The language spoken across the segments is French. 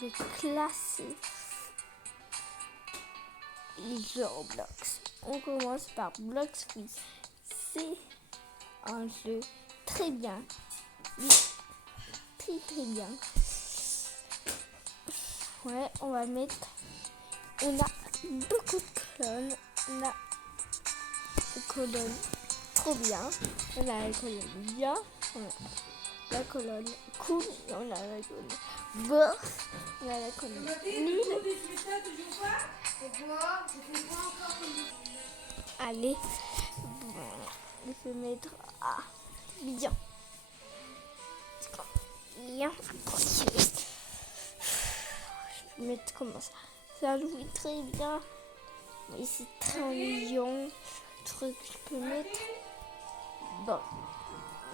je vais classer les jeux Roblox. On commence par Blox Freeze. C'est un jeu très bien. Oui, très bien. Ouais, on va mettre... On a beaucoup de colonnes. On a des colonnes trop bien. On a la colonne bien. On a la colonne cool. Et on a la colonne bof. On a la colonne nulle. Allez, bon, je vais mettre bien. Bien. Je vais mettre comment ça. Ça joue très bien. Mais c'est très ennuyant. Truc que je peux mettre. Bon.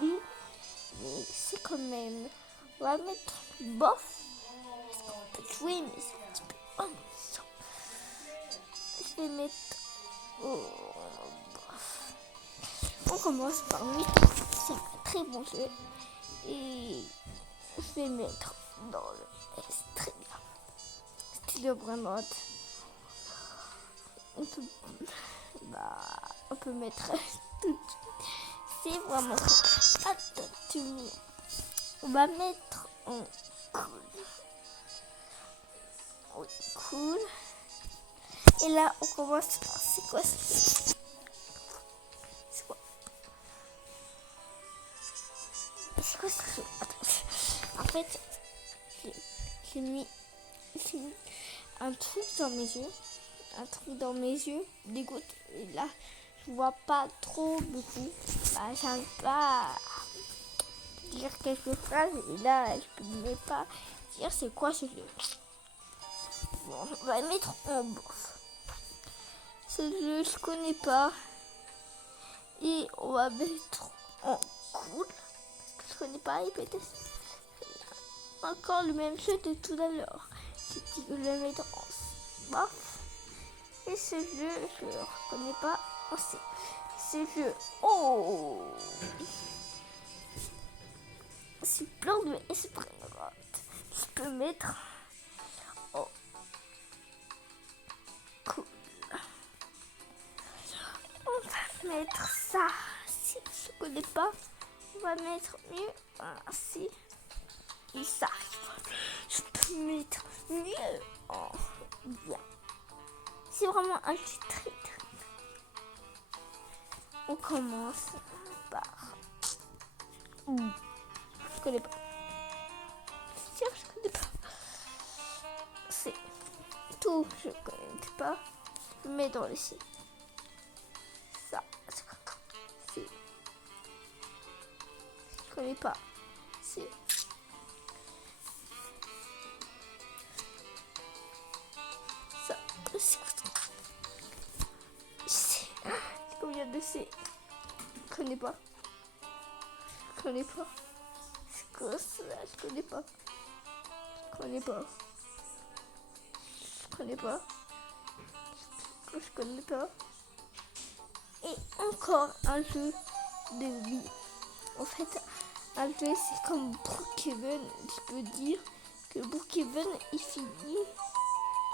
Mais c'est quand même. On va mettre bof. Parce qu'on peut jouer, mais c'est un petit peu ennuyant. Je vais mettre. Bof. On commence par Mytho. C'est un très bon jeu. Et je vais mettre dans le S. Très bien. Studio Bremont. On peut mettre tout. C'est vraiment cool. Attends, on va mettre en cool. Oui, cool. Et là, on commence par... C'est quoi ça? C'est quoi? C'est quoi ce jeu? Attends. En fait, j'ai mis un truc dans mes yeux. Un truc dans mes yeux, des gouttes. Et là, je vois pas trop beaucoup. J'arrive pas à dire quelques phrases. Et là, je peux même pas dire c'est quoi ce jeu. Bon, on va mettre en bof. Ce jeu, je connais pas. Et on va mettre en cool. Parce que je connais pas. Et peut-être encore le même jeu de tout à l'heure. J'ai dit que je vais mettre en bof. Et ce jeu, je ne le reconnais pas. Oh, ce jeu. Oh, c'est plein de esprits. Je peux mettre. Oh, cool. On va mettre ça. Si je ne connais pas, on va mettre mieux. Si. Et ça. Je peux mettre mieux. Oh, bien. C'est vraiment un jeu très. On commence par... Je connais pas. Je connais pas. C'est tout. Je connais pas. Je mets dans le C. Ça. C'est... Je connais pas. C'est... Ça. C'est combien de C? Je connais pas. Je connais pas. C'est quoi ça? Je connais pas. Je connais pas. Je connais pas. Je connais pas. Et encore un jeu de vie. En fait, un jeu c'est comme Brookhaven. Je peux dire que Brookhaven est fini. Je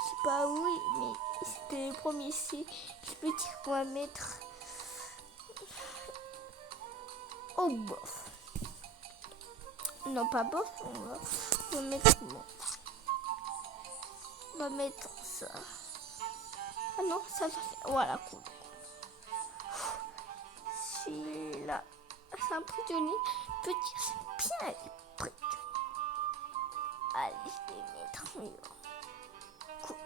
sais pas où, mais c'était le premier C. Je peux dire qu'on va mettre au bof. Non, pas bof, on va mettre comment? On va mettre ça. Ah non, ça va faire. Voilà, cool. Celui-là, c'est un prisonnier. Je peux dire c'est bien les prisonniers. Allez, je vais mettre mieux. Cool.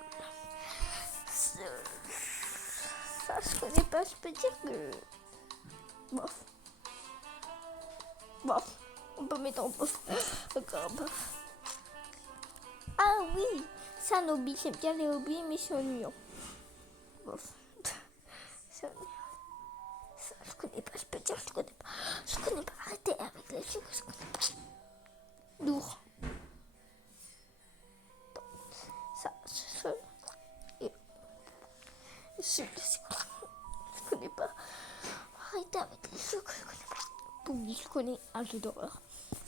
Ça, je connais pas. Je peux dire que... Bof. Bof. On peut mettre en bof. Encore bof. Ah oui, c'est un hobby. J'aime bien les hobbies, mais c'est ennuyant. Bof. C'est ennuyant. Ça, je connais pas. Je peux dire je connais pas. Je connais pas. Arrêtez avec les jeux que je connais pas. Lourd. Ça, et je connais pas. Arrêtez avec les jeux que je connais pas. Oui, je connais un jeu d'horreur.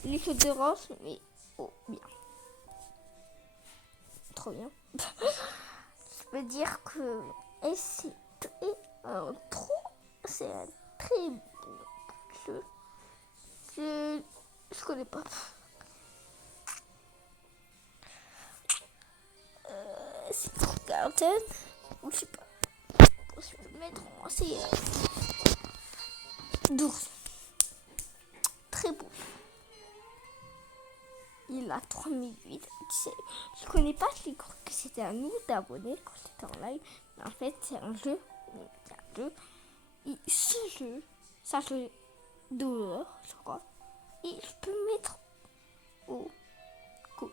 Les jeux d'horreur, mais oh, bien. trop bien. Je peux dire que c'est c'est un très bon jeu. Je connais pas. C'est trop Garden. Ou je sais pas. Je vais le mettre en c'est 12. Très beau. Il a 3008. Tu sais, je connais pas, j'ai cru que c'était un nouveau d'abonnés quand j'étais en live. Mais en fait, c'est un jeu. Et ce jeu, ça joue 12 heures, je crois. Et je peux le mettre au cool.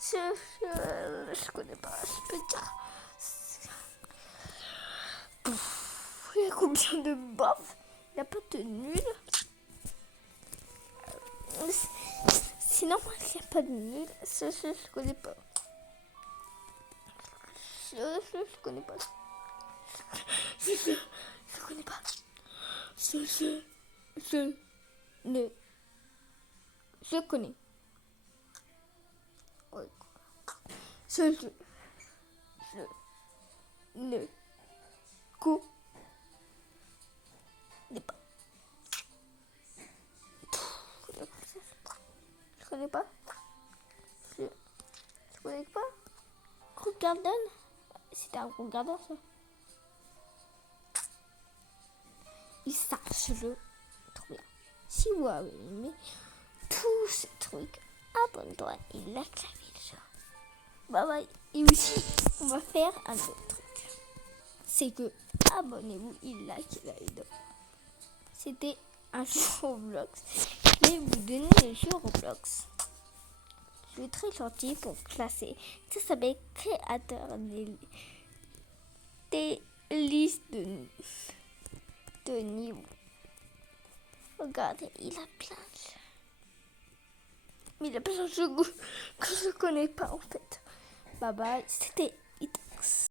Je connais pas, je peux dire. Il y a combien de bof? Il n'y a pas de nul. Sinon, il n'y a pas de nul. Ce jeu, je connais pas. Je connais pas. Je connais pas. Je connais. Ouais. Je ne connais pas. Je connais pas. Je connais pas. Group Garden. C'était un groupe Garden, ça. Et ça, ce jeu, trop bien. Si vous avez aimé tous ces trucs, abonne-toi et like la vidéo. Bye bye. Et aussi, on va faire un autre truc. C'est que abonnez-vous et like la vidéo. C'était un jeu Roblox. Je vais vous donner le jeu Roblox. Je suis très gentil pour classer. Ça s'appelle créateur des listes de niveau. Regardez, il a plein de jeux. Mais il a plein de jeux que je connais pas en fait. Bye bye, c'était Itax.